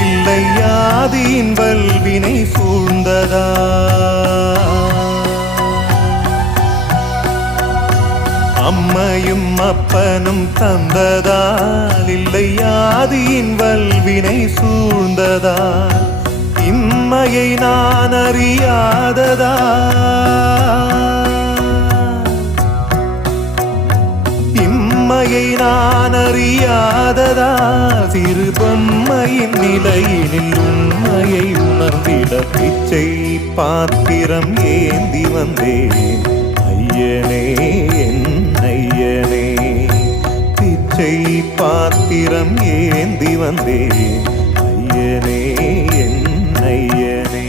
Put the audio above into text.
இல்லை யாதியின் வல்வினை சூழ்ந்ததா அம்மையும் அப்பனும் தந்ததால் இல்லை யாதியின் வல்வினை சூழ்ந்ததா இம்மையை நான் அறியாததா இம்மையை நான் அறியாததா சிறு பொம்மையின் நிலையினில் உண்மையை உணர்ந்திட பிச்சை பாத்திரம் ஏந்தி வந்தேன் ஐயனே என் ஐயனே பிச்சை பாத்திரம் ஏந்தி வந்தேன் ஐயனே என் ஐயனே